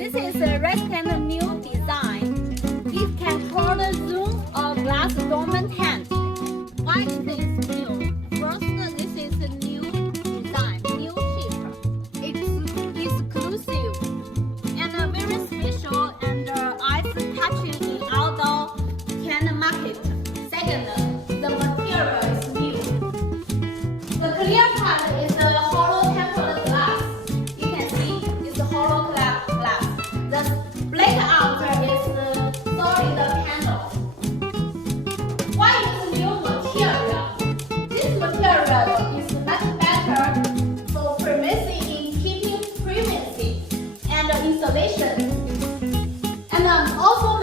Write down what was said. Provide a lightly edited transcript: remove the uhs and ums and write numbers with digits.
This is a Raxtent new design. It can call the zoom or glass dome tent. Why is this new? First, this is a new design, new shape. It's exclusive and very special and eye-catching in outdoor tent market. Second, the material is new. The clear part is the hollow tempered glass. You can see it's a hollow glass. The black outer is the solid panel. Why is new material? This material is much better for privacy in keeping privacy and insulation, and also